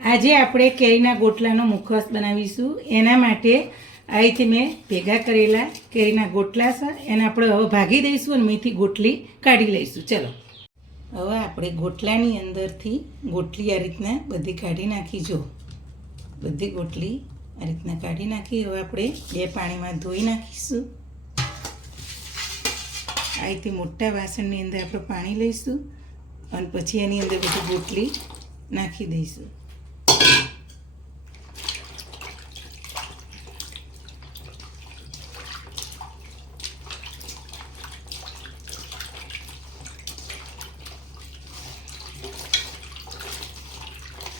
આજે આપણે કેરીના ગોટલાનો મુખવાસ બનાવીશું. એના માટે આ રીતે મેં ભેગા કરેલા કેરીના ગોટલા છે એને આપણે હવે ભાગી દઈશું અને મેથી ગોટલી કાઢી લઈશું. ચલો હવે આપણે ગોટલાની અંદરથી ગોટલી આ રીતના બધી કાઢી નાખી. જો બધી ગોટલી આ રીતના કાઢી નાખી. હવે આપણે બે પાણીમાં ધોઈ નાખીશું. આ રીતે મોટા વાસણની અંદર આપણે પાણી લઈશું અને પછી એની અંદર બધી ગોટલી નાખી દઈશું.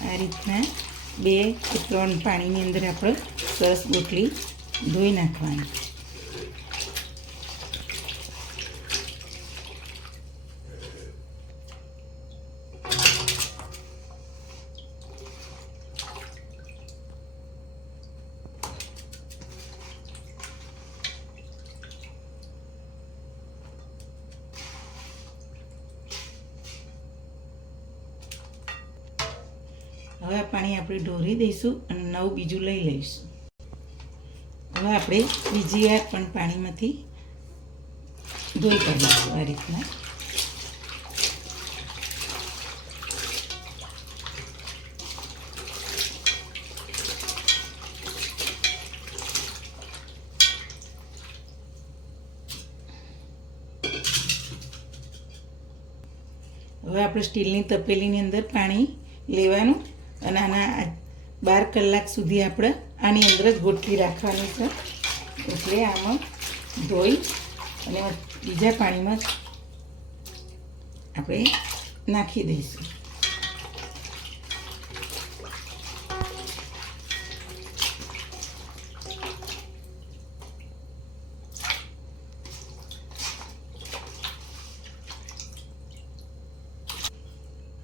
આ રીતના 2 કે 3 પાણીની અંદર આપણે સરસ ગોટલી ધોઈ નાખવાની. હવે આ પાણી આપણે ઢોરી દઈશું અને નવું બીજું લઈ લઈશું. હવે આપણે બીજી વાર પણ પાણીમાંથી ધોઈ કાઢીશું આ રીતના. હવે આપણે સ્ટીલની તપેલીની અંદર પાણી લેવાનું અને આના 12 કલાક સુધી આપણે આની અંદર જ ગોટલી રાખવાની છે. એટલે આમાં ધોઈ અને બીજા પાણીમાં આપણે નાખી દઈશું.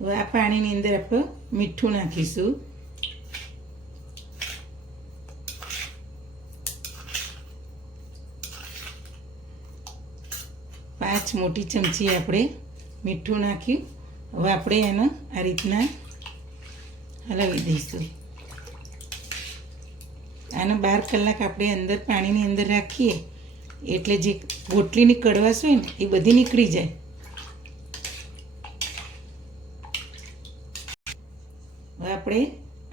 હવે આ પાણીની અંદર આપણે મીઠું નાખીશું. પાંચ મોટી ચમચી આપણે મીઠું નાખ્યું. હવે આપણે એને આ રીતના હલાવી દઈશું. આને 12 કલાક આપણે અંદર પાણીની અંદર રાખીએ એટલે જે ગોટલીની કડવાશ હોય ને એ બધી નીકળી જાય. હવે આપણે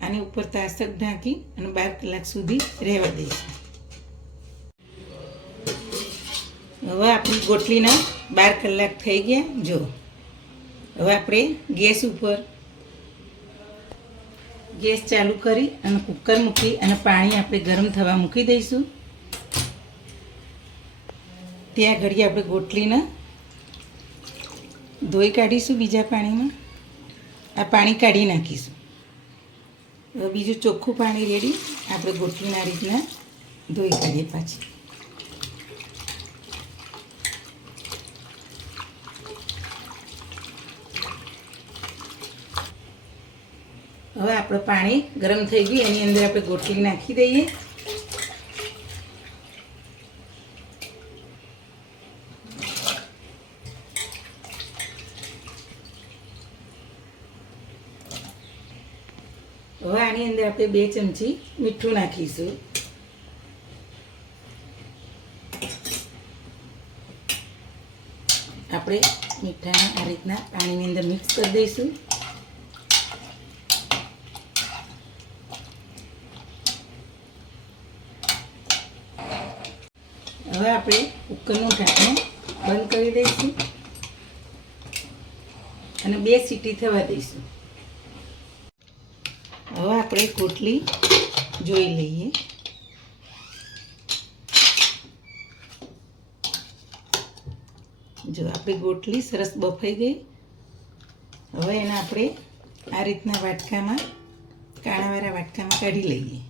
આની ઉપર તાસક ઢાંકી અને 12 કલાક સુધી રહેવા દઈશું. હવે આપણી ગોટલીના 12 કલાક થઈ ગયા. જો હવે આપણે ગેસ ચાલુ કરી અને કુકર મૂકી અને પાણી આપણે ગરમ થવા મૂકી દઈશું. ત્યાં ઘડી આપણે ગોટલીને ધોઈ કાઢીશું. બીજા પાણીમાં આ પાણી કાઢી નાખીશું. હવે બીજું ચોખ્ખું પાણી રેડી આપણે ગોટલીના રીતના ધોઈ કાઢીએ પાછી. હવે આપણે પાણી ગરમ થઈ ગયું એની અંદર આપણે ગોટલી નાખી દઈએ. હવે આની અંદર આપણે 2 ચમચી મીઠું નાખીશું. આપણે મીઠાને આ રીતના પાણીની અંદર મિક્સ કરી દઈશું. હવે આપણે કુકરનું ઢાંકણું બંધ કરી દઈશું અને 2 સીટી થવા દઈશું. હવે આપણે ગોટલી જોઈ લઈએ. જો આપણી ગોટલી સરસ બફાઈ ગઈ. હવે એને આપણે આ રીતના વાટકામાં કાણાવાળા વાટકામાં કાઢી લઈએ.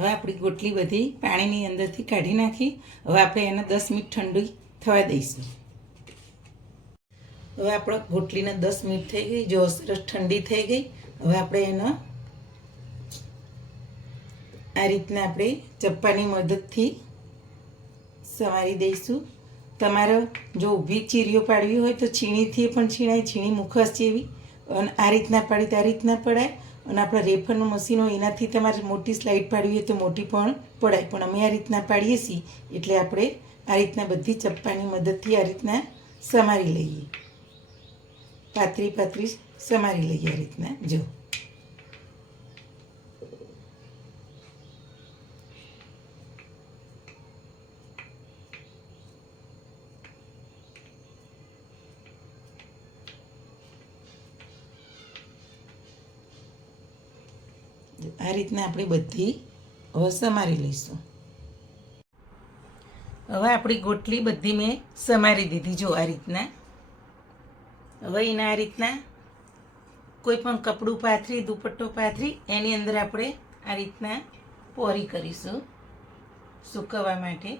હવે આપણી ગોટલી બધી પાણીની અંદરથી કાઢી નાખી. હવે આપણે એને 10 મિનિટ ઠંડી થવા દઈશું. હવે આપણે ગોટલીને 10 મિનિટ થઈ ગઈ. જો સરસ ઠંડી થઈ ગઈ. હવે આપણે એને આ રીતના આપણે ચપ્પાની મદદથી સમારી દઈશું. તમારે જો ઊભી ચીરીઓ પાડવી હોય તો છીણીથી પણ છીણાય, છીણી મુખવાસ જેવી. અને આ રીતના પાડી તો આ રીતના પડાય. અને આપણે રેફરનું મશીન હોય એનાથી તમારે મોટી સ્લાઇડ પાડવી હોય તો મોટી પણ પડાય. પણ અમે આ રીતના પાડીએ છીએ એટલે આપણે આ રીતના બધી ચપ્પાની મદદથી આ રીતના સમારી લઈએ. પાતળી પાતળી સમારી લઈએ આ રીતના. જો આ રીતના આપણે બધી હવે સમારી લઈશું. હવે આપણી ગોટલી બધી મેં સમારી દીધી. જો આ રીતના. હવે એને આ રીતના કોઈ પણ કપડું પાથરી, દુપટ્ટો પાથરી એની અંદર આપણે આ રીતના પોરી કરીશું સૂકવવા માટે.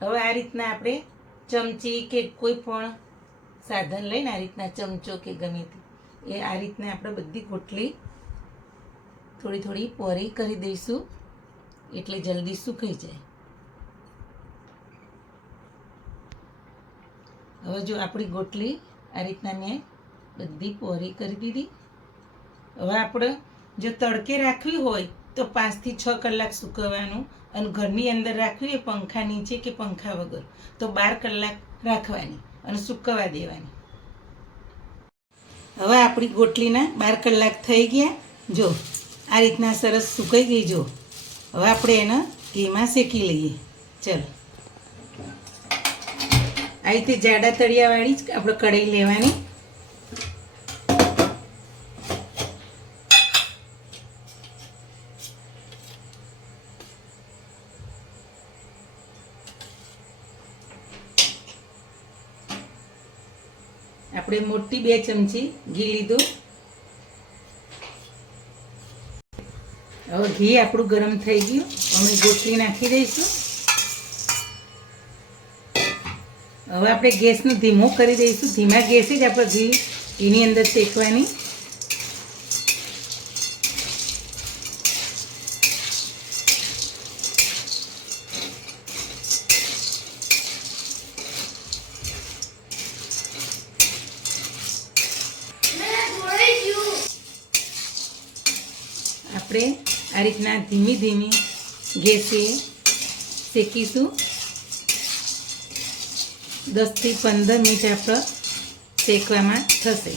હવે આ રીતના આપણે ચમચી કે કોઈ પણ સાધન લઈને આ રીતના ચમચો કે ગમે તે એ આ રીતના આપણે બધી ગોટલી થોડી થોડી પોરી કરી દઈશું એટલે જલ્દી સુકાઈ જાય. હવે જો આપણી ગોટલી આ રીતના મેં બધી પોરી કરી દીધી. હવે આપણે જો તડકે રાખવી હોય તો 5 થી 6 કલાક સૂકવવાનું, અને ઘરની અંદર રાખવી હોય પંખા નીચે કે પંખા વગર તો 12 કલાક રાખવાની અને સૂકવવા દેવાની. હવે આપણી ગોટલીના 12 કલાક થઈ ગયા. જો આ રીતના સરસ સુકાઈ ગઈ. જો હવે આપણે એને ઘીમાં શેકી લઈએ. ચલો આ રીતે જાડા તળિયાવાળી જ આપણે કઢાઈ લેવાની. આપણે મોટી 2 ચમચી ઘી લીધું. હવે ઘી આપણું ગરમ થઈ ગયું. અમે ગોટલી નાખી દઈશું. હવે આપણે ગેસને ધીમો કરી દઈશું. ધીમા ગેસે જ આપણે ઘી એની અંદર શેકવાની. આપણે આ રીતના ધીમી ધીમી ગેસે શેકીશું. 10 થી 15 મિનિટ આપણે શેકવામાં થશે.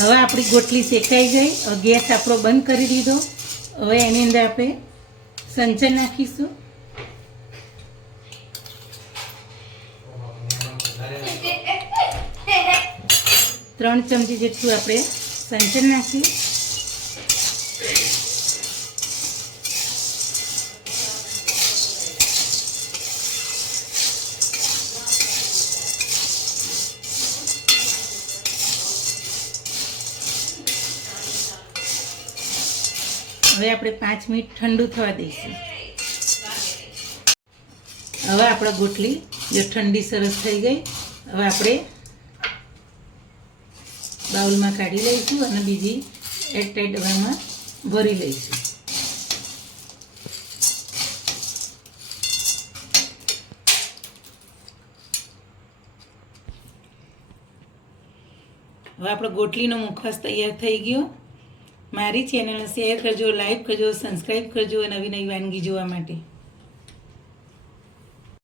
હવે આપણી ગોટલી શેકાઈ ગઈ. ગેસ આપણો બંધ કરી દીધો. હવે એની અંદર આપણે સંચર નાખીશું. ત્રણ ચમચી જેટલું આપણે સંચર નાખીએ. હવે આપણે 5 મિનિટ ઠંડુ થવા દઈશું. હવે આપણે ગોટલી જો ઠંડી સરસ થઈ ગઈ. હવે આપણે બાઉલમાં કાઢી લઈશું અને બીજી એરટાઈટ ડબ્બામાં ભરી લઈશું. હવે આપણો ગોટલીનો મુખવાસ તૈયાર થઈ ગયો. મારી ચેનલને શેર કરજો, લાઈક કરજો, સબસ્ક્રાઈબ કરજો નવી નવી વાનગી જોવા માટે.